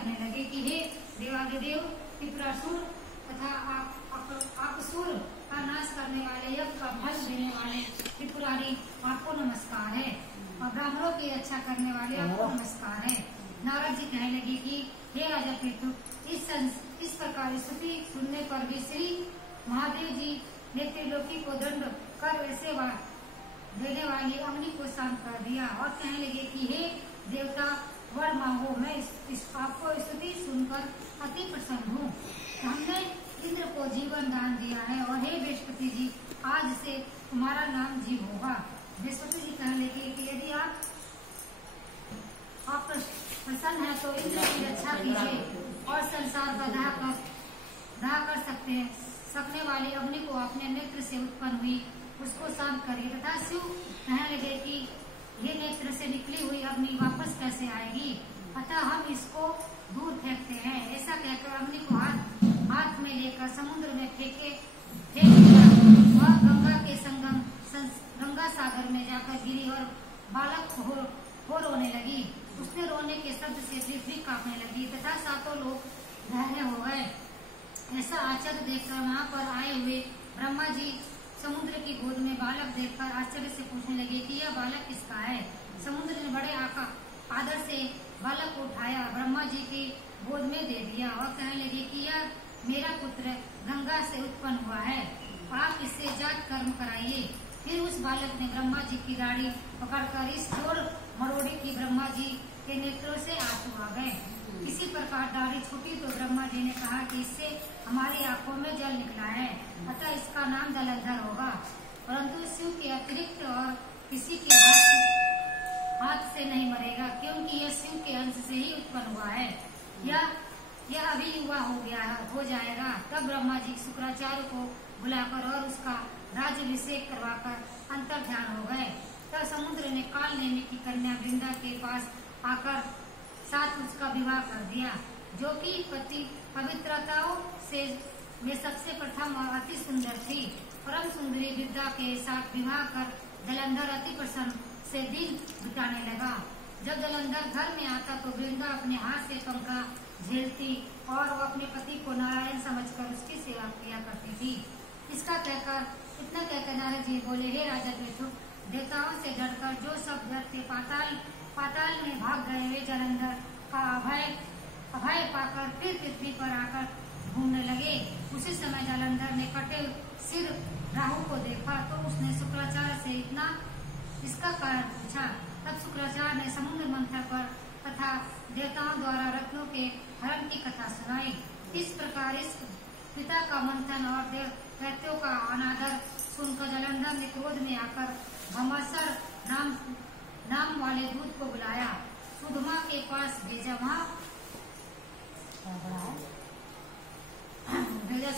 करने लगे कि हे देवादिदेव, त्रिपुरासुर तथा आपसुर का नाश करने वाले, यज्ञ का फल देने वाले त्रिपुरारी, आपको नमस्कार है। और ब्राह्मणों की रक्षा करने वाले, आपको नमस्कार है। नारद जी कहने लगे कि हे राजा पृथु, इस प्रकार स्तुति सुनने पर भी श्री महादेव जी ने त्रिलोकी को दंड कर वैसे देने वाली अग्नि को शांत कर दिया और कहने लगे कि हे देवता, वर मांगो, मैं आपको स्तुति सुनकर अति प्रसन्न हूँ। हमने इंद्र को जीवन दान दिया है और हे बृहस्पति जी, आज से तुम्हारा नाम जीव होगा। बृहस्पति जी कहने लगे कि यदि आप प्रसन्न है तो इंद्र की रक्षा कीजिए और संसार का दाह कर सकने वाली अग्नि को अपने नेत्र से उत्पन्न हुई उसको शांत करिए। तथा शिव कहने लगे कि ये नेत्र से निकली हुई अग्नि वापस कैसे आएगी, अतः हम इसको दूर फेंकते हैं। ऐसा कहकर अग्नि को हाथ में लेकर समुद्र में फेंक दिया। वह गंगा के संगम गंगा सागर में जाकर गिरी और बालक हो रोने लगी। उसने रोने के शब्द से पृथ्वी कांपने लगी तथा सातों लोग धन्य हो गए। ऐसा आश्चर्य देखकर वहाँ पर आए हुए ब्रह्मा जी समुद्र की गोद में बालक देखकर आश्चर्य से पूछने लगे कि यह बालक किसका है। समुद्र ने बड़े आदर से बालक को उठाया, ब्रह्मा जी की गोद में दे दिया और कहने लगे कि यह मेरा पुत्र गंगा से उत्पन्न हुआ है, आप इससे जात कर्म कराइए। फिर उस बालक ने ब्रह्मा जी की दाढ़ी पकड़कर इस जोड़ मरोड़ी की ब्रह्मा जी के नेत्रों से आंसू आ गए। इसी प्रकार दाढ़ी छूटी तो ब्रह्मा जी ने कहा कि इससे हमारी आंखों में जल निकला है, अतः इसका नाम जलंधर होगा। परंतु शिव के अतिरिक्त और किसी के हाथ से नहीं मरेगा, क्योंकि यह शिव के अंश से ही उत्पन्न हुआ है। यह अभी युवा हो जाएगा। तब ब्रह्मा जी शुक्राचार्य को बुलाकर और उसका राज्याभिषेक करवाकर अंतर ध्यान हो गए। तब समुद्र ने काल नेमी की कन्या वृंदा के पास आकर साथ उसका विवाह कर दिया, जो कि पवित्रताओं से वे सबसे प्रथम और अति सुंदर थी। परम सुंदरी विद्या के साथ विवाह कर जलंधर अति प्रसन्न से दिन बिताने लगा। जब जलंधर घर में आता तो वृंदा अपने हाथ से पंखा झेलती और वो अपने पति को नारायण समझकर उसकी सेवा किया करती थी। इतना कहकर नारद जी बोले, हे राजा पृथु, देवताओं से डरकर जो सब व्यक्ति पाताल में भाग गए वे जलंधर का अभय पाकर फिर पृथ्वी पर आकर घूमने लगे। उसी समय जलंधर ने कटे सिर राहु को देखा तो उसने शुक्राचार्य से इसका कारण पूछा। तब शुक्राचार्य ने समुद्र मंथन पर तथा देवताओं द्वारा रत्नों के हरण की कथा सुनाई। इस प्रकार इस पिता का मंथन और दैत्यों का अनादर सुनकर जलंधर ने क्रोध में आकर भमासर नाम वाले दूत को बुलाया, सुधमा के पास भेजा।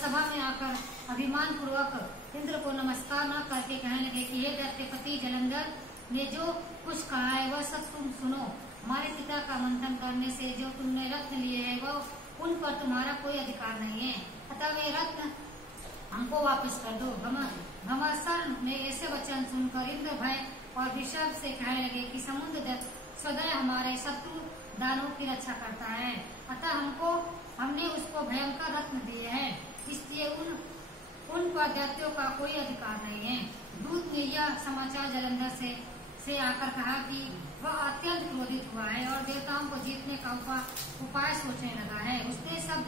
सभा में आकर अभिमान पूर्वक इंद्र को नमस्कार न करके कहने लगे कि हे दैत्यपति जलंधर ने जो कुछ कहा है वह सब तुम सुनो। हमारे पिता का मंथन करने से जो तुमने रत्न लिए हैं वह उन पर तुम्हारा कोई अधिकार नहीं है, अतः वे रत्न हमको वापस कर दो। भमासर ने ऐसे वचन सुनकर इंद्र भय और विषभ से कहने लगे कि समुद्र सदैव हमारे शत्रु दानों की रक्षा करता है, अतः हमने उसको भयंकर रत्न दिए हैं, इसलिए उन पर दैत्यों का कोई अधिकार नहीं है। दूत ने यह समाचार जलंधर से आकर कहा कि वह अत्यंत क्रोधित हुआ है और देवताओं को जीतने का उपाय सोचने लगा है। उसने सब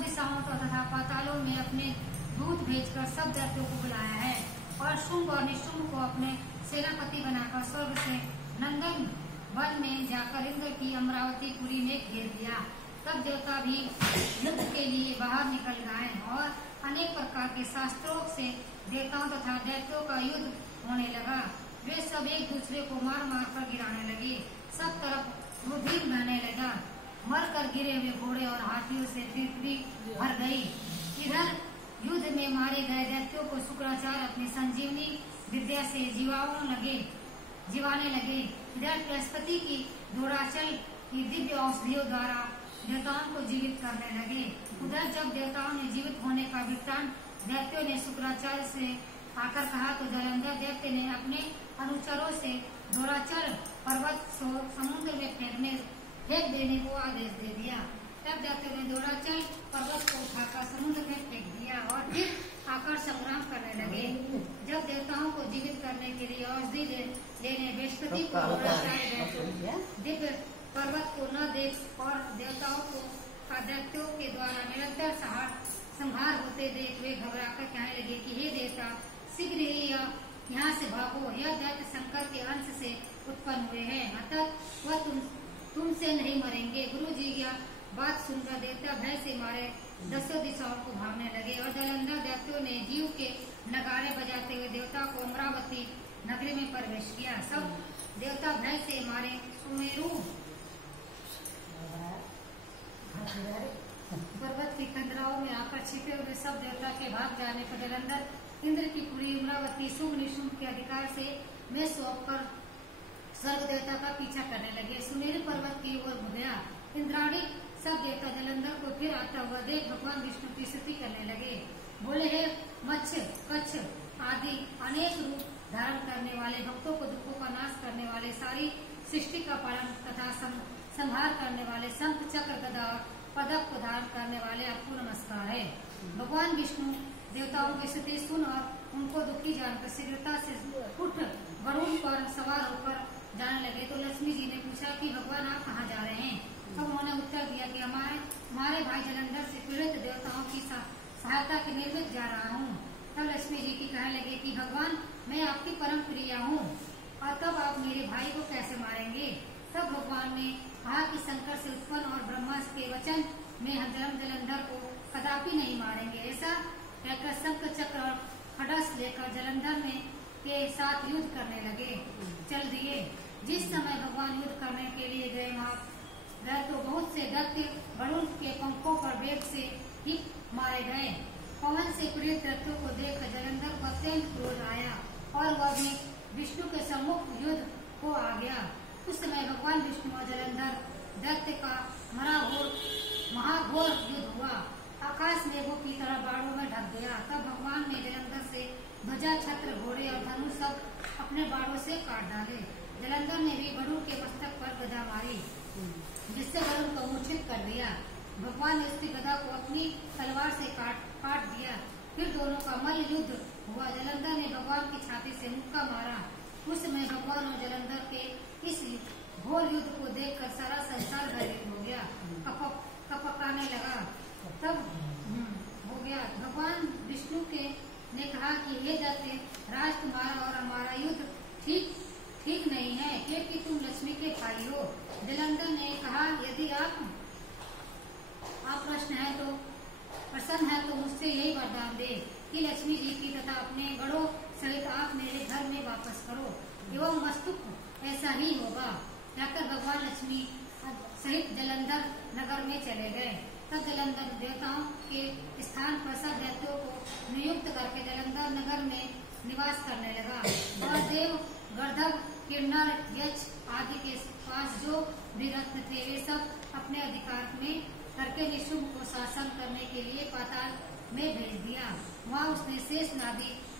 दिशाओं तथा पातालों में अपने दूत भेजकर सब दैत्यों को बुलाया है और शुंभ और निशुंभ को अपने सेनापति बनाकर स्वर्ग से नंदन वन में जाकर इंद्र की अमरावती पुरी ने घेर दिया। तब देवता भी युद्ध के लिए बाहर निकल गए और अनेक प्रकार के शास्त्रों से देवताओं तथा दैत्यों का युद्ध होने लगा। वे सब एक दूसरे को मार मार कर गिराने लगे। सब तरफ रुधिर बहने लगा। मर कर गिरे हुए घोड़े और हाथियों से पृथ्वी भर गई। इधर युद्ध में मारे गए दैत्यों को शुक्राचार्य अपनी संजीवनी विद्या से जीवाने लगे। इधर बृहस्पति की दोराचल की दिव्य औषधियों द्वारा देवताओं को जीवित करने लगे। उधर जब देवताओं ने जीवित होने का वृत्तांत दैत्यों ने शुक्राचार्य से आकर कहा तो जलंधर दैत्य ने अपने अनुचरों से दोराचल पर्वत समुद्र में फेंक देने को आदेश दे दिया। तब दैत्यों ने दौड़ा चल पर्वत को उठाकर समुद्र में फेंक दिया और फिर आकर संग्राम करने लगे। जब देवताओं को जीवित करने के लिए औषधि लेने बृहस्पति को दिव्य पर्वत को न देख और देवताओं को दैत्यों के द्वारा निरंतर संहार होते देख वे घबराकर कहने लगे कि हे देवता, शीघ्र ही यहाँ से भागो, यह दैत्य शंकर के अंश से उत्पन्न हुए हैं, अतः वह तुमसे नहीं मरेंगे। गुरु जी यह बात सुनकर देवता भय से मारे दसों दिशाओं को भागने लगे और जलंधर दैत्यों ने जीव के नगारे बजाते हुए देवता को अमरावती नगरी में प्रवेश किया। सब देवता भय से मारे सुमेरु पर्वत की कंदराओं में आकर छिपे हुए सब देवता के भाग जाने पर जलंधर इंद्र की पूरी अमरावती शुभ निशुंभ के अधिकार से में सौंप कर स्वर्ग देवता का पीछा करने लगे। सुमेरु पर्वत की ओर गया। इंद्राणी सब देवता जलंधर को फिर आता हुआ देख भगवान विष्णु की स्तुति करने लगे। बोले, हे मत्स्य कच्छ आदि अनेक रूप धारण करने वाले, भक्तों को दुखों का नाश करने वाले, सारी सृष्टि का पालन तथा संहार करने वाले, शंख चक्र गदा पदक को धारण करने वाले आपको नमस्कार है। भगवान विष्णु देवताओं की स्तुति सुन और उनको दुखी जानकर शीघ्रता से उठ वरुण पर सवार होकर जाने लगे। तो लक्ष्मी जी ने पूछा कि भगवान आप कहाँ जा रहे हैं? तब उन्होंने उत्तर दिया कि हमारे भाई जलंधर से पीड़ित देवताओं की सहायता के निमित्त जा रहा हूँ। तब लक्ष्मी जी की कहने लगे कि भगवान, मैं आपकी परम प्रिया हूँ और तब आप मेरे भाई को कैसे मारेंगे? तब भगवान ने कहा कि शंकर से उत्पन्न और ब्रह्मा के वचन में हम जलंधर को कदापि नहीं मारेंगे। ऐसा कहकर शंख चक्र और खड़स लेकर जलंधर में के साथ युद्ध करने लगे। चल दिए। जिस समय भगवान युद्ध करने के लिए गए तो बहुत से दैत्य वरुण के पंखों पर वेग से ही मारे गए। पवन से पीड़ित दैत्यों को देखकर जलंधर को अत्यंत क्रोध आया और वह भी विष्णु के सम्मुख युद्ध को आ गया। उस समय भगवान विष्णु और जलंधर दैत्य का महाघोर युद्ध हुआ। आकाश मेघों की तरह बाणों में ढक गया। तब भगवान ने जलंधर से ध्वजा, छत्र, घोड़े और धनुष सब अपने बाणों से काट डाले। जलंधर ने भी वरुण के मस्तक पर गदा मारी, जिससे वरुण को मूर्छित कर दिया। भगवान ने उसकी गदा को अपनी तलवार से काट दिया। फिर दोनों का मल्ल युद्ध हुआ। जलंधर ने भगवान की छाती से मुक्का मारा। उस समय भगवान और जलंधर के इस घोर युद्ध को देखकर सारा संसार भयभीत हो गया, कपकाने लगा। तब हो गया। भगवान विष्णु ने कहा कि हे दैत्य राज, तुम्हारा और हमारा युद्ध ठीक नहीं है, क्योंकि तुम लक्ष्मी के भाई हो। जलंधर ने कहा, यदि आप प्रसन्न है तो मुझसे यही वरदान दे कि लक्ष्मी जी की तथा अपने गढ़ों सहित आप मेरे घर में वापस करो एवं मस्तुक ऐसा ही होगा। कहकर भगवान लक्ष्मी सहित जलंधर नगर में चले गए। तब जलंधर देवताओं के स्थान पर सब दैत्यों को नियुक्त करके जलंधर नगर में निवास करने लगा। वह देव गर्दभ, किन्नर, यक्ष आदि के पास जो भी रत्न थे वे सब अपने अधिकार में करके निशुंभ को शासन करने के लिए पाताल में भेज दिया। वहाँ उसने शेष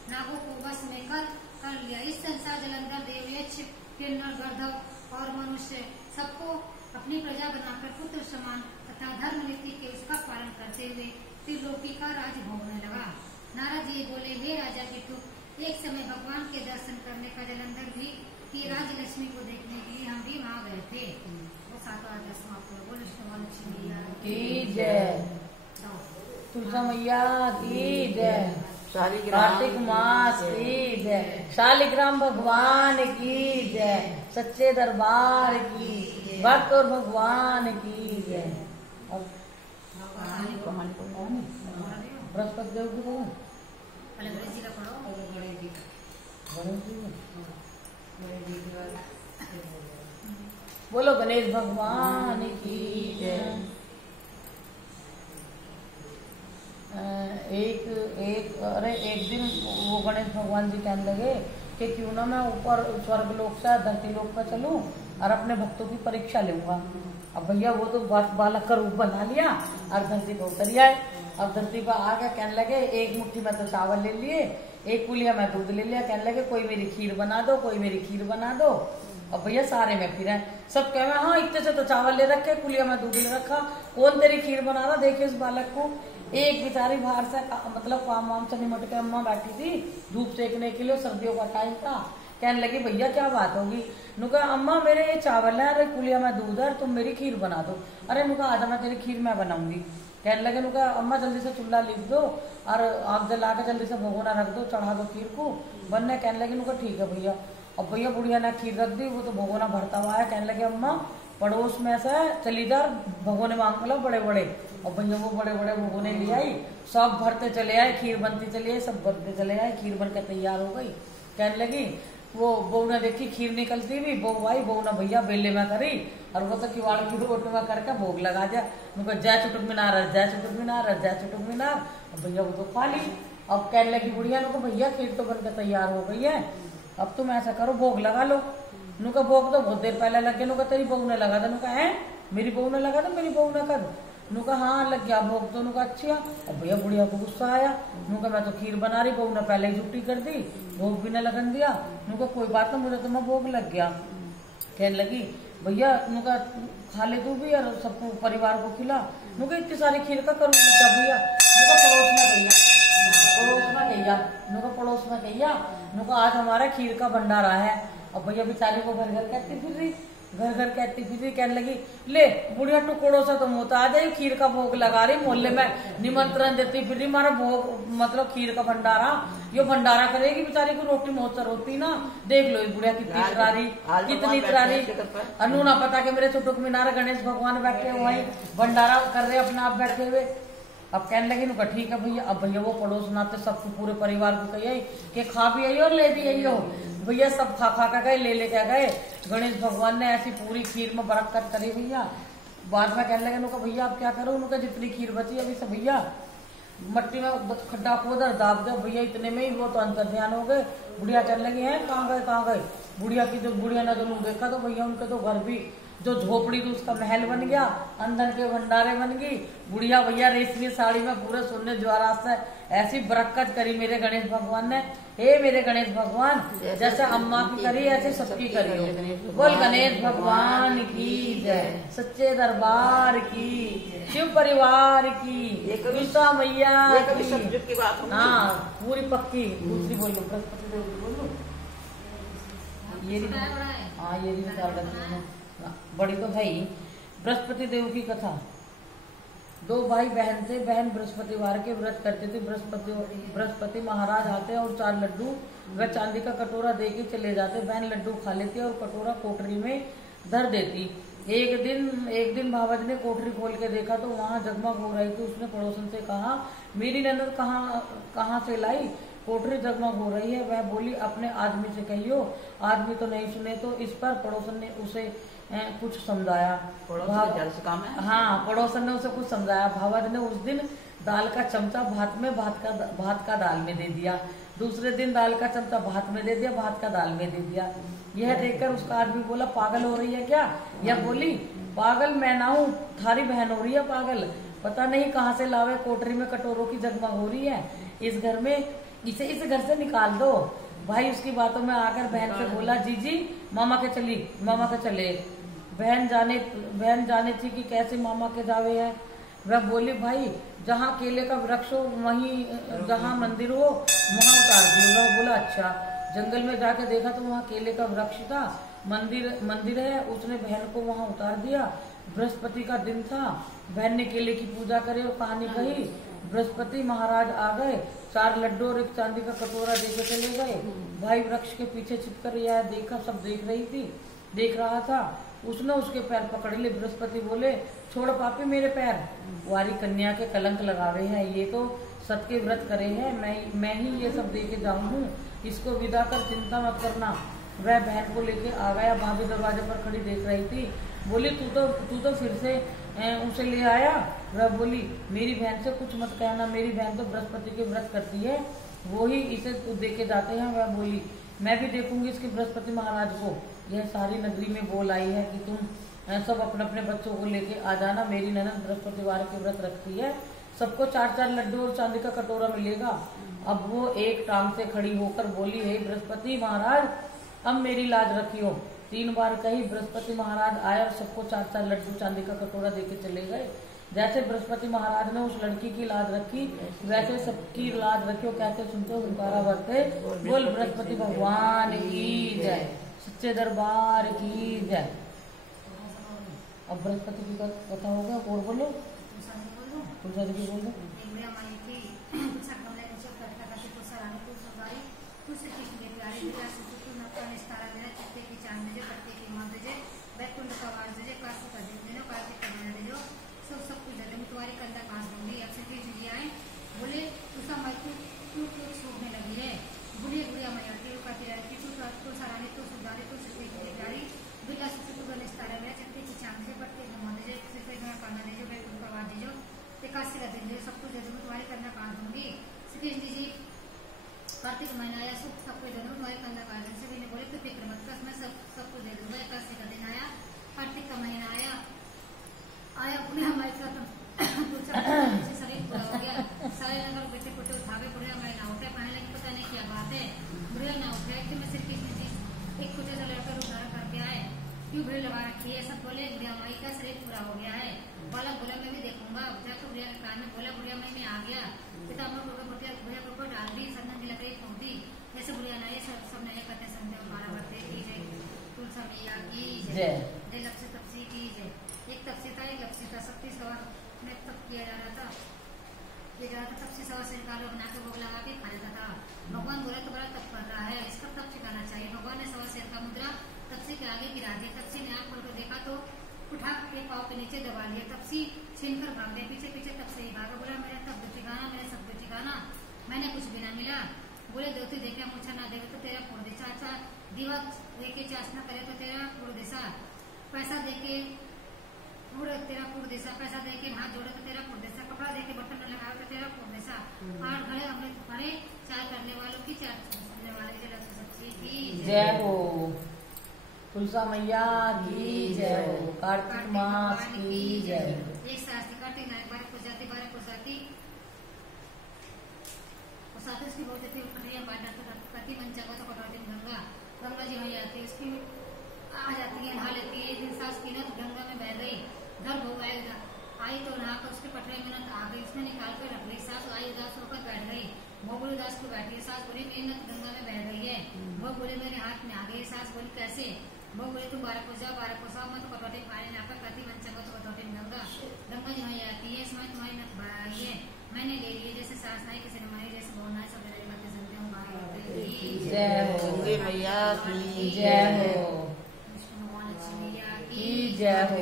नागों को वश में कर लिया। इस संसार जलंधर देव, यक्ष, किन्नर, गर्दभ और मनुष्य सबको अपनी प्रजा बनाकर पुत्र समान तथा धर्म नीति के उसका पालन करते हुए त्रिलोकी का राज भोगने लगा। नारद जी बोले, हे राजा पितु, एक समय भगवान के दर्शन करने का जलंधर भी की राजलक्ष्मी को देखने के लिए हम भी वहाँ गए थे। वो 7-8 समाप्त हो। बोले की जय, तुलसा मैया की जय, कार्तिक मास की जय, शालिग्राम भगवान की जय, सच्चे दरबार की, भक्त और भगवान की जय। और बृहस्पति देव की बोलो, गणेश जी का पढ़ो। बोलो गणेश भगवान की जय। एक दिन वो गणेश भगवान जी कहने लगे कि क्यों ना मैं ऊपर स्वर्ग लोक से धरती लोक पर चलूं और अपने भक्तों की परीक्षा लूंगा। अब भैया वो तो बालक का रूप बना लिया और धरती पर उतर आए। अब धरती पर आके कहने लगे, एक मुट्ठी में तो चावल ले लिए, एक पुलिया में दूध ले लिया। कहने लगे, कोई मेरी खीर बना दो, कोई मेरी खीर बना दो। अब भैया सारे में फिर सब कह हाँ इतने से तो चावल ले रखे, कुलिया में दूध ले रखा, कौन तेरी खीर बना रहा, देखिए उस बालक को। एक बेचारी बाहर से मतलब काम वाम से निमट के अम्मा बैठी थी धूप सेकने के लिए, सर्दियों का टाइम था। कहने लगी भैया क्या बात होगी, नुका अम्मा मेरे ये चावल है, अरे कुलिया में दूध है, तुम मेरी खीर बना दो। अरे नुका आजा मैं तेरी खीर मैं बनाऊंगी। कहने लगे नुका अम्मा जल्दी से चूल्हा लिख दो और आग जला के जल्दी से भगोना रख दो, चढ़ा दो खीर को बनने। कहने लगे नुका ठीक है भैया। अब भैया बुढ़िया ने खीर रख दी, वो तो भगोना भरता हुआ है। कहने लगे अम्मा पड़ोस में से चली जा भगोने मांग लो बड़े बड़े। और भैया वो बड़े बड़े भगोने ले आई, सब भरते चले आए, खीर बनती चली आई, सब भरते चले आए, खीर बनकर तैयार हो गई। कहने लगी वो बहू ने देखी खीर निकलती भी, बहू आई, बहू ने भैया बेले में करी और वो तो किवाड़ की रोट में करके भोग लगा दिया। उनको जय चुटुक मीनार, जय चुटुक मीनार, जय चुटुक मीनार। भैया वो तो खा ली। अब कहने लगी बुढ़िया नुको भैया खीर तो बनकर तैयार हो गई है, अब तुम ऐसा करो भोग लगा लो। नुका भोग तो बहुत देर पहले लग गया। नुका तेरी बहू ने लगा था। नुका है मेरी बहू ने लगा था, मेरी बहू ने कर। नुका हाँ लग गया भोग तो। नुका अच्छा। अब भैया बुढ़िया को गुस्सा आया। नुका मैं तो खीर बना रही, बहू ने पहले ही छुट्टी कर दी, भोग भी न लगन दिया। नुका कोई बात ना, मुझे तो मैं भोग लग गया। कहने लगी भैया नुका खा ले तू भी और सबको परिवार को खिला। नुका इतनी सारी खीर का करूंगी क्या भैया। नुका पड़ोस में गैया, पड़ोस में गैया, नुका पड़ोस में गैया, नुका आज हमारा खीर का भंडारा है। अब भैया बेचारे को घर घर कहती फिर रही, घर घर कहती फिर रही। कहने लगी ले बुढ़िया टुकड़ों से तुम होता आ जाए, खीर का भोग लगा रही, मोहल्ले में निमंत्रण देती फिर रही, हमारा भोग मतलब खीर का भंडारा, यो भंडारा करेगी बेचारी को, रोटी मोहतर होती ना। देख लो इस बुढ़िया कितनी तरारी, कितनी तरारी। अनु ना पता कि मेरे चुटुक मीनार गणेश भगवान बैठे हुए भंडारा कर रहे अपने आप बैठे हुए। अब कहने लगी नुका ठीक है भैया। अब भैया वो पड़ोस नाते सबको पूरे परिवार को कही कि खा भी आई और ले भी आई हो। भैया सब खा खा के गए, ले लेके गए। गणेश भगवान ने ऐसी पूरी खीर में बरकत करी भैया। बाद में कहने लगे नुका भैया अब क्या करो, उनका जितनी खीर बची अभी सब भैया मट्टी में खड्डा खोदर दाब दो। भैया इतने में ही वो तो अंतर ध्यान हो गए। बुढ़िया चल लगी है कहाँ गए कहाँ गए। बुढ़िया की जो बुढ़िया ने दोनों देखा तो भैया उनके तो घर भी जो झोपड़ी थी उसका महल बन गया, अंदर के भंडारे बन गई। बुढ़िया भैया रेशमी साड़ी में पूरे सोने ज्वारा से ऐसी बरकत करी मेरे गणेश भगवान ने। हे मेरे गणेश भगवान जैसा अम्मा की करी ऐसे सबकी करी हो। बोल गणेश भगवान की जय, सच्चे दरबार की, शिव परिवार की, विश्वा मैया की। हाँ पूरी पक्की। दूसरी बोल लो बृहस्पति देव की बोल लो। ये हाँ ये भी निकाल रखी है, बड़ी तो है ही। बृहस्पति देव की कथा। दो भाई बहन थे, बहन बृहस्पतिवार के व्रत करते थे। बृहस्पति महाराज आते और 4 लड्डू व चांदी का कटोरा दे के चले जाते। बहन लड्डू खा लेती और कटोरा कोठरी में धर देती। एक दिन भावज ने कोठरी खोल के देखा तो वहां जगमग हो रही थी। उसने पड़ोसन से कहा मेरी ननद कहाँ से लाई, कोठरी जगमग हो रही है। वह बोली अपने आदमी से कहियो। आदमी तो नहीं सुने तो इस पर पड़ोसन ने उसे कुछ समझाया। हाँ पड़ोसन ने उसे कुछ समझाया। भावज ने उस दिन दाल का चमचा भात का दाल में दे दिया। दूसरे दिन दाल का चमचा भात में दे दिया, भात का दाल में दे दिया। यह देखकर उसका आदमी बोला पागल हो रही है क्या। यह बोली पागल मैं ना हूँ, थारी बहन हो रही है पागल। पता नहीं कहाँ से लावे, कोठरी में कटोरों की जगमग हो रही है। इस घर में इसे इस घर से निकाल दो। भाई उसकी बातों में आकर बहन से बोला जीजी मामा के चले। बहन जाने थी कि कैसे मामा के जावे है। वह बोली भाई जहाँ केले का वृक्ष हो वहीं, जहाँ मंदिर हो वहाँ उतार दियो। वह बोला अच्छा। जंगल में जाके देखा तो वहाँ केले का वृक्ष था, मंदिर है। उसने बहन को वहाँ उतार दिया। बृहस्पति का दिन था, बहन ने केले की पूजा करे और कहानी कही। बृहस्पति महाराज आ गए, 4 लड्डू और एक चांदी का कटोरा देकर चले गए। भाई वृक्ष के पीछे छिपकर यह देखा, सब देख रहा था। उसने उसके पैर पकड़ लिए। बृहस्पति बोले छोड़ पापी मेरे पैर, वारी कन्या के कलंक लगावे हैं। ये तो सत के व्रत करे हैं, मैं ही ये सब दे के जाऊँ, इसको विदा कर, चिंता मत करना। वह बहन को लेके आ गया। भाभी दरवाजे पर खड़ी देख रही थी। बोली तू तो फिर से उसे ले आया। वह बोली मेरी बहन से कुछ मत कहना, मेरी बहन तो बृहस्पति के व्रत करती है, वो ही इसे देके जाते हैं। वह बोली मैं भी देखूंगी इसके बृहस्पति महाराज को। यह सारी नगरी में बोल आई है कि तुम सब अपने अपने बच्चों को लेके आ जाना, मेरी ननद बृहस्पतिवार के व्रत रखती है, सबको 4-4 लड्डू और चांदी का कटोरा मिलेगा। अब वो एक टांग से खड़ी होकर बोली हे बृहस्पति महाराज अब मेरी लाज रखियो, 3 बार कही। बृहस्पति महाराज आए और सबको 4-4 लड्डू चांदी का कटोरा देके चले गए। जैसे बृहस्पति महाराज ने उस लड़की की लाज रखी, वैसे सबकी लाज रखी। वो कहते सुनते ओंकारा भरते, बोल बृहस्पति भगवान की जय, सच्चे दरबार की जय। अब बृहस्पति की कथा हो गया। और बोलो तुलसा जी की बोल दो। बोले तुषा माई क्यों सूखने लगी है, बुढ़िया बुढ़िया मैया कहती रहती तू सरानी तू सुधारी तू सत्य की प्यारी बिल्ला तू गणेश तारा मेरा चक्के की चांद से पट्टे घुमा दीजिए सिर्फ पाना दीजिए बैकुंठ करवा दीजिए एकादशी का दिन दीजिए सब कुछ दे दूंगी तुम्हारी कन्या काट दूंगी। श्री कृष्ण जी कार्तिक महीना आया सब कुछ दे दूंगी तुम्हारी कन्या काट दूंगी। सभी ने बोले तो फिक्र मत कर मैं सब कुछ दे दूंगा। एकादशी का दिन आया, कार्तिक का महीना आया पूरे हमारे शरीर पूरा हो गया। सारे नगर बेटे पोटे उठावे बुढ़िया मैं ना उठे, पहले पता नहीं क्या बात है बुढ़िया ना उठे कि मैं श्री कृष्ण जी एक कुछ ऐसा लड़कर उद्धार करके आए, क्यों भीड़ लगा रखी है। सब बोले बुढ़िया माई का शरीर पूरा हो गया है। बालक बोला मैं भी देखूंगा। जाकर बुढ़िया के कान में बोला बुढ़िया माई में आ गया। पिता बुढ़िया को डाल दी, संदन की लकड़ी फूक दी। जैसे बुढ़िया ना ये सब नए करते संदेह मारा करते की जय, तुलसा मैया की जय, जय लक्ष्य तपसी की जय। एक तपसी था, एक लक्ष्य था। 37 सवा में तप किया जा रहा था, तपसी सवा से निकालो बना के भोग लगा के खा लेता था। भगवान बोला तो बड़ा तप कर रहा है, इसका तप सिखाना चाहिए। भगवान ने सवा शेर का मुद्रा तपसी के आगे गिरा दिया। तपसी ने आंख खोलकर देखा तो उठा के पाँव के नीचे दबा लिया। तपसी छीनकर भाग गए, पीछे पीछे तपसी भागा। बोला मेरा तप ठिकाना, मेरा सब ठिकाना, मैंने कुछ भी ना मिला। बोले देवती देखे मुझे ना देवे तो तेरा फोड़ दे, चाचा दीवा देके चाश न करे तो तेरा फोड़ देसा, पैसा देके तेरा फोड़ देसा, पैसा देके हाथ जोड़े तो तेरा फोड़ देसा, कपड़ा देके बटन न लगाओ तो तेरा फोड़ देसा। आठ घड़े अमृत पड़े, चाय करने वालों की चाय सुनने वाले की लक्ष्मी सच्ची की जय हो, तुलसा मैया की जय हो, कार्तिक मास की जय। एक शास्त्री कार्तिक नायक 12 को जाती 12 को जाती उसकी बहुत देती कति पंचांग तो कटौती गंगा, गंगा जी वही आती है, उसकी आ जाती है, नहा लेती है। एक दिन सास की नत गंगा में बह गई, गर्भ हो आएगा आई तो नहाकर उसके पटरे में नत आ गई, उसने निकाल कर रख ली। सास आई उदास होकर बैठ गई, वो बोली उदास को बैठी है। सास बोली मेरी नत गंगा में बह गई है। वो बोले मेरे हाथ में आ गई। सास बोली कैसे? वो बोले तुम 12 को जाओ 12 को जाओ, मैं तो कटौती पानी ना कर कति पंचांग तो कटौती गंगा, गंगा जी वही आती है, इसमें तुम्हारी नत आई है, मैंने ले ली। जैसे सास नहीं किसी ने मानी, जैसे बहु ना सब बातें सुनते हूँ। जय हो मैया की जय हो, की जय हो।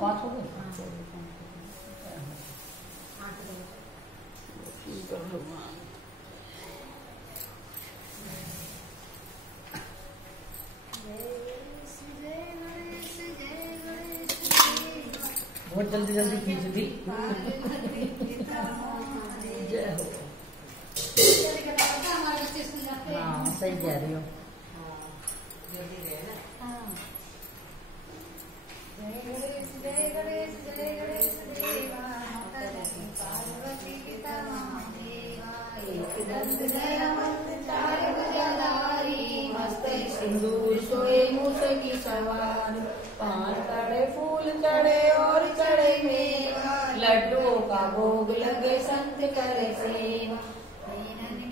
5 हो गए। बहुत जल्दी जल्दी खींच दी। जय हो। हाँ सही कह रही हो। सिंदूर सोए मूस की सवार, पान चढ़े फूल चढ़े और चढ़े मेवा, लड्डुओं का भोग लगे संत करे सेवा।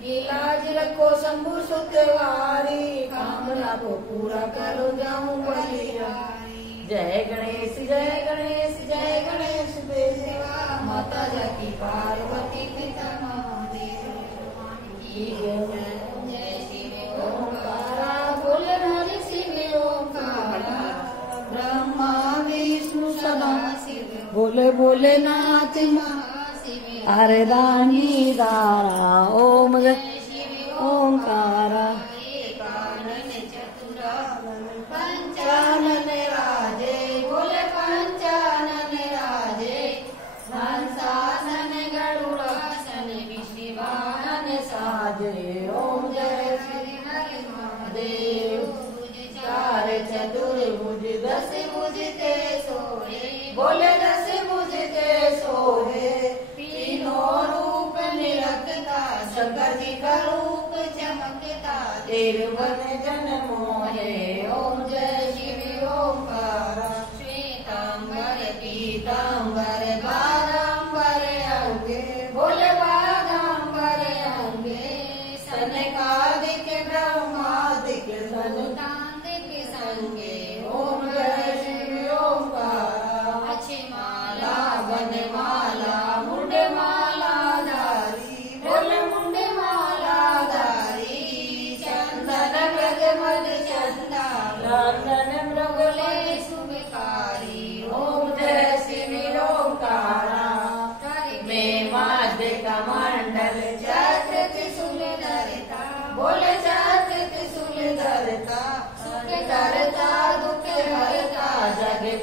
की लाज रखो शंभु सुतवारी, कामना को पूरा करो जाऊं बलिहारी। जय गणेश जय गणेश जय गणेश देवा, माता जाकी पार्वती पिता महादेव की जय। जय शिव ओंकारा बोल हरि शिव ओंकारा, ब्रह्मा विष्णु सदा शिव बोले भोलेनाथ महाशिव। अरे रानी दारा ओम ओंकारा, पंचानन राजे बोले पंचानन राजे, हंसासन गरुड़ासन विष्णुवाहन साजे। ओम जय श्री हरि महादेव, चार चतुर्भुज 10 भुज ते सोए, बोले 10 भुज ते सोए। तीनों रूप निरखता, शंकर जी का रूप चमकता, 13 जन मोहे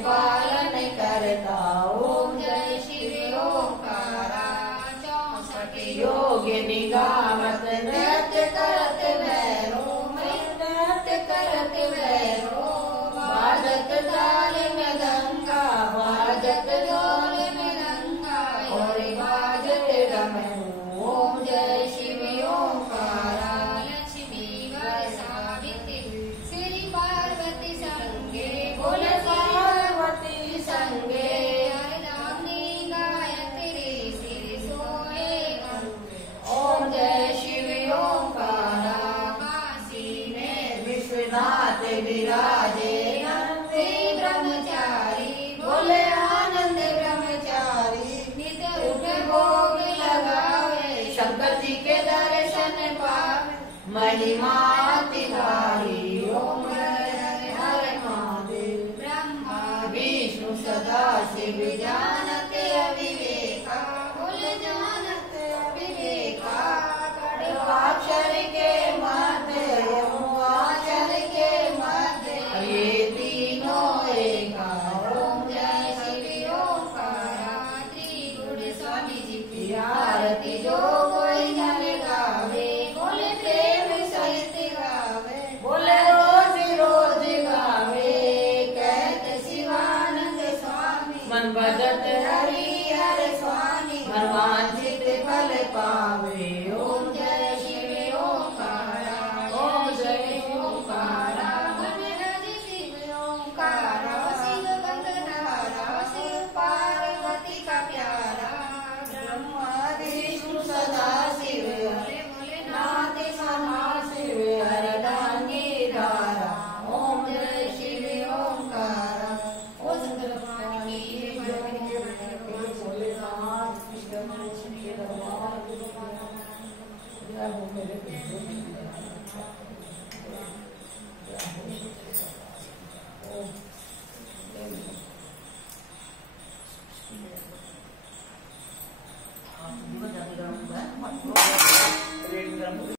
पालन करता। ओम जय शिव ओंकारा। 64 योग्य निगामत नृत्य करत भैरो, नृत्य करत भैरो। बाजत ताल में गंगा, बाजत ताल में गंगा, और बाजत रमणु। ओम जय शिव ओंकारा। लक्ष्मी वर सावित्री श्री पार्वती संगे, बोले पार्वती संगे। हरदामिनी गायत्री श्री सोए गंगे। ओम जय शिव ओंकारा। काशी में विश्वनाथ विराजे श्री ब्रह्मचारी, बोले आनंद ब्रह्मचारी। नित उठ भोग लगावे, शंकर जी के दर्शन पावे। महिमा तिहारी। ओम हर हर महादेव। ब्रह्मा विष्णु सदा शिव जानत अविवेका, बोले जानत विवेका। अक्षर के मध्य, अक्षर के मध्य, ये तीनों एका। ओम जय शिव ओंकारा। त्रिगुण स्वामी जी की आरती जो कोई जन गावे, बोले प्रेम सहित गावे। बोले रोज रोज गावे, कहत शिवानंद स्वामी। मन भजत हरि हर स्वामी, मनवांछित फल पावे। ओम जय शिव ओंकारा। ओम जय ओंकारा। शिव ओंकारा। शिव गंगधारा, शिव पार्वती का प्यारा। ब्रह्मा विष्णु सदा शिव, बोले बोले नाथ महाशिव, हरदांगी धारा। ओम जय शिव ओंकारा। ओ सुंदर भगवान की बोले नाथ कृष्ण के भगवान जय हो मेरे ओम